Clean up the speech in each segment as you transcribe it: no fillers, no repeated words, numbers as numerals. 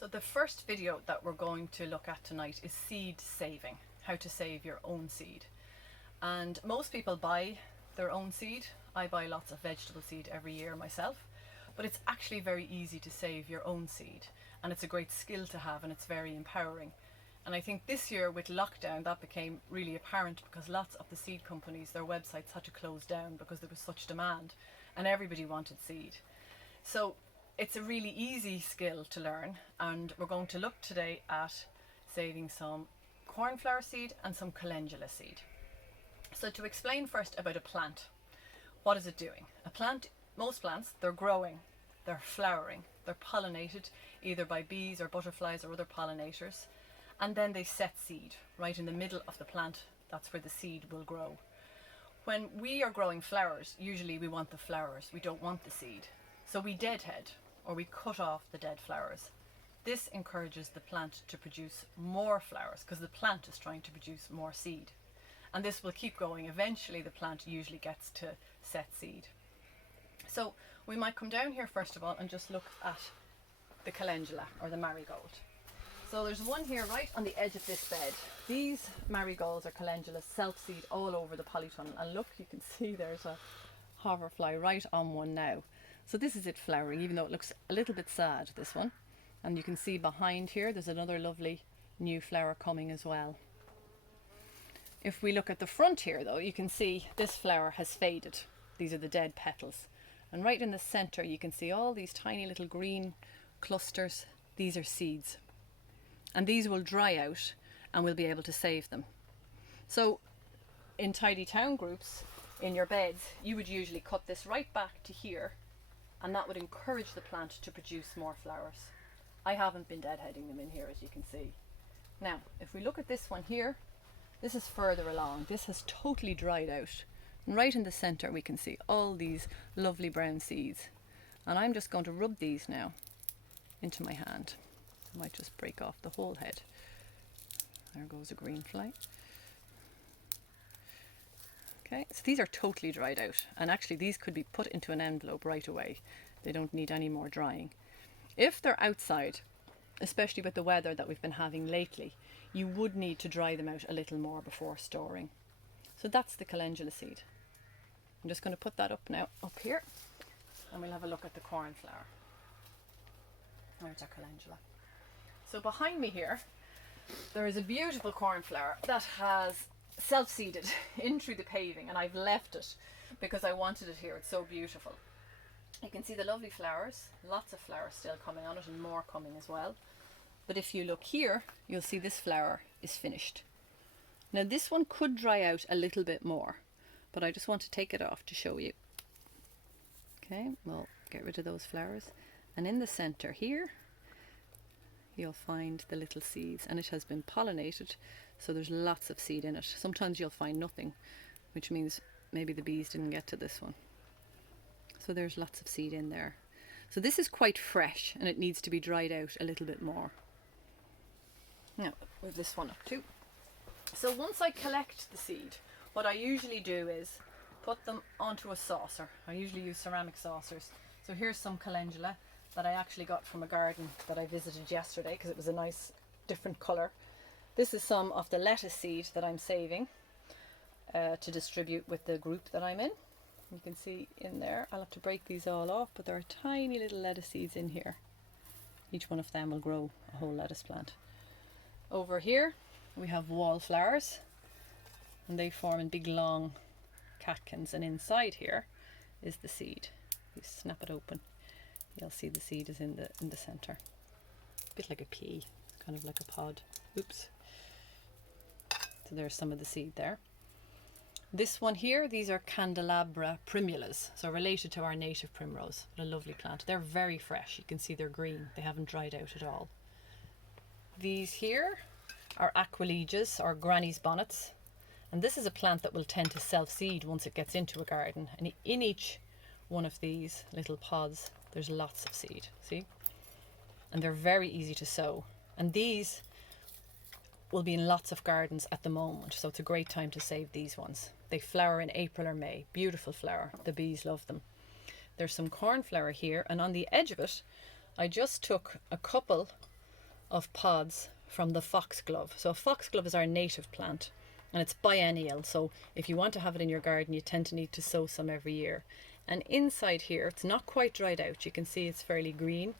So the first video that we're going to look at tonight is seed saving, how to save your own seed. And most people buy their own seed. I buy lots of vegetable seed every year myself, but it's actually very easy to save your own seed, and it's a great skill to have, and it's very empowering. And I think this year with lockdown that became really apparent, because lots of the seed companies, their websites had to close down because there was such demand and everybody wanted seed. So it's a really easy skill to learn, and we're going to look today at saving some cornflower seed and some calendula seed. So to explain first about a plant, what is it doing? A plant, most plants, they're growing, they're flowering, they're pollinated either by bees or butterflies or other pollinators, and then they set seed right in the middle of the plant. That's where the seed will grow. When we are growing flowers, usually we want the flowers, we don't want the seed. So we deadhead, or we cut off the dead flowers. This encourages the plant to produce more flowers because the plant is trying to produce more seed. And this will keep going. Eventually the plant usually gets to set seed. So we might come down here first of all and just look at the calendula, or the marigold. So there's one here right on the edge of this bed. These marigolds or calendulas self-seed all over the polytunnel, and look, you can see there's a hoverfly right on one now. So this is it flowering, even though it looks a little bit sad, this one. And you can see behind here there's another lovely new flower coming as well. If we look at the front here though, you can see this flower has faded. These are the dead petals. And right in the centre you can see all these tiny little green clusters. These are seeds. And these will dry out and we'll be able to save them. So in tidy town groups, in your beds, you would usually cut this right back to here, and that would encourage the plant to produce more flowers. I haven't been deadheading them in here, as you can see. Now, if we look at this one here, this is further along. This has totally dried out. And right in the centre we can see all these lovely brown seeds. And I'm just going to rub these now into my hand. I might just break off the whole head. There goes a green fly. Okay, so these are totally dried out, and actually these could be put into an envelope right away. They don't need any more drying. If they're outside, especially with the weather that we've been having lately, you would need to dry them out a little more before storing. So that's the calendula seed. I'm just going to put that up now, up here, and we'll have a look at the cornflower. There's our calendula. So behind me here, there is a beautiful cornflower that has self-seeded in through the paving, and I've left it because I wanted it here. It's so beautiful. You can see the lovely flowers, lots of flowers still coming on it, and more coming as well. But if you look here, you'll see this flower is finished. Now this one could dry out a little bit more, but I just want to take it off to show you. Okay, we'll get rid of those flowers, and in the center here you'll find the little seeds, and it has been pollinated, so there's lots of seed in it. Sometimes you'll find nothing, which means maybe the bees didn't get to this one. So there's lots of seed in there. So this is quite fresh, and it needs to be dried out a little bit more. Now, with this one up too. So once I collect the seed, what I usually do is put them onto a saucer. I usually use ceramic saucers. So here's some calendula that I actually got from a garden that I visited yesterday because it was a nice different colour. This is some of the lettuce seed that I'm saving to distribute with the group that I'm in. You can see in there, I'll have to break these all off, but there are tiny little lettuce seeds in here. Each one of them will grow a whole lettuce plant. Over here we have wallflowers, and they form in big long catkins, and inside here is the seed. You snap it open, you'll see the seed is in the centre. A bit like a pea, kind of like a pod. Oops. So there's some of the seed there. This one here, these are candelabra primulas, so related to our native primrose. A lovely plant. They're very fresh. You can see they're green. They haven't dried out at all. These here are aquilegias, or granny's bonnets, and this is a plant that will tend to self-seed once it gets into a garden, and in each one of these little pods there's lots of seed, see? And they're very easy to sow, and these will be in lots of gardens at the moment, so it's a great time to save these ones. They flower in April or May. Beautiful flower. The bees love them. There's some cornflower here, and on the edge of it I just took a couple of pods from the foxglove. So foxglove is our native plant and it's biennial. So if you want to have it in your garden, you tend to need to sow some every year. And inside here, it's not quite dried out. You can see it's fairly green.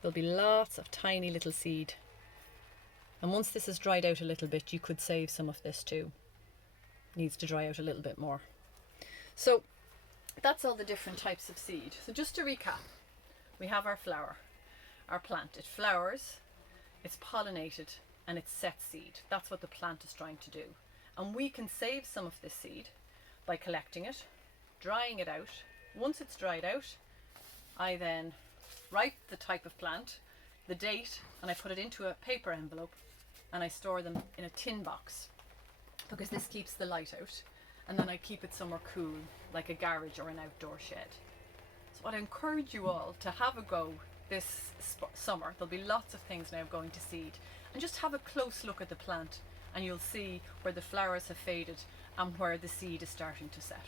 There'll be lots of tiny little seed. And once this is dried out a little bit, you could save some of this too. Needs to dry out a little bit more. So that's all the different types of seed. So just to recap, we have our flower, our plant. It flowers, it's pollinated, and it sets seed. That's what the plant is trying to do. And we can save some of this seed by collecting it, drying it out. Once it's dried out, I then write the type of plant, the date, and I put it into a paper envelope and I store them in a tin box because this keeps the light out, and then I keep it somewhere cool like a garage or an outdoor shed. So I'd encourage you all to have a go this summer. There'll be lots of things now going to seed, and just have a close look at the plant and you'll see where the flowers have faded and where the seed is starting to set.